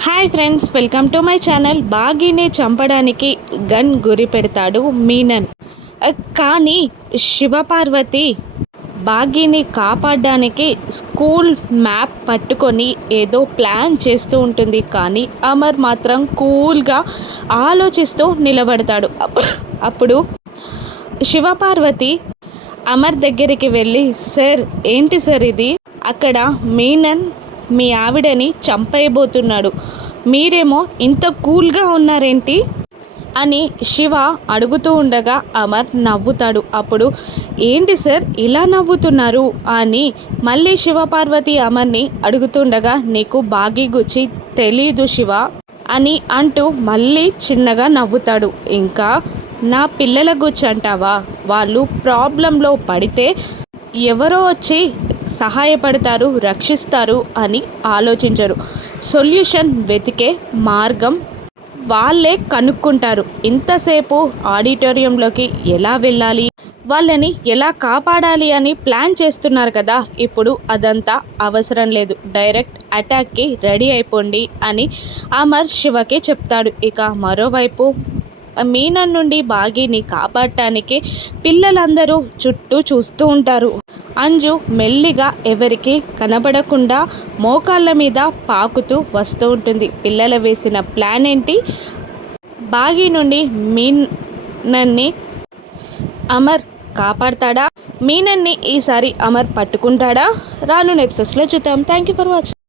Hi friends welcome to my channel. బాగీని చంపడానికి gun గురి పెడతాడు మీనన్. కానీ శివపార్వతి బాగీని కాపాడడానికి స్కూల్ మ్యాప్ పట్టుకొని ఏదో ప్లాన్ చేస్తూ ఉంటుంది. కానీ అమర్ మాత్రం కూల్గా ఆలోచిస్తూ నిలబడతాడు. అప్- అప్పుడు శివపార్వతి అమర్ దగ్గరికి వెళ్ళి సార్ ఏంటి సార్ ఇది? అక్కడ మీనన్ మీ ఆవిడని చంపేయబోతున్నాడు. మీరేమో ఇంత కూల్గా ఉన్నారేంటి? అని శివ అడుగుతూ ఉండగా అమర్ నవ్వుతాడు. అప్పుడు ఏంటి సార్ ఇలా నవ్వుతున్నారు? అని మళ్ళీ శివపార్వతి అమర్ని అడుగుతుండగా నీకు బాగి గుచ్చి తెలీదు శివ అని అంటూ మళ్ళీ చిన్నగా నవ్వుతాడు. ఇంకా నా పిల్లల గుచ్చి అంటావా వాళ్ళు ప్రాబ్లంలో పడితే ఎవరో వచ్చి సహాయపడతారు రక్షిస్తారు అని ఆలోచించరు. సొల్యూషన్ వెతికే మార్గం వాళ్ళే కనుక్కుంటారు. ఇంతసేపు ఆడిటోరియంలోకి ఎలా వెళ్ళాలి? వాళ్ళని ఎలా కాపాడాలి అని ప్లాన్ చేస్తున్నారు కదా ఇప్పుడు అదంతా అవసరం లేదు. డైరెక్ట్ అటాక్కి రెడీ అయిపోండి అని అమర్ శివకి చెప్తాడు. ఇక మరోవైపు మీనన్ నుండి బాగీని కాపాడటానికి పిల్లలందరూ చుట్టూ చూస్తూ ఉంటారు. అంజు మెల్లిగా ఎవరికి కనబడకుండా మోకాళ్ళ మీద పాకుతూ వస్తూ ఉంటుంది. పిల్లలు వేసిన ప్లాన్ ఏంటి? బాగి నుండి మీనన్ని అమర్ కాపాడతాడా? మీనన్ని ఈసారి అమర్ పట్టుకుంటాడా? రాను ఎపిసోడ్స్లో చూద్దాం. Thank you for watching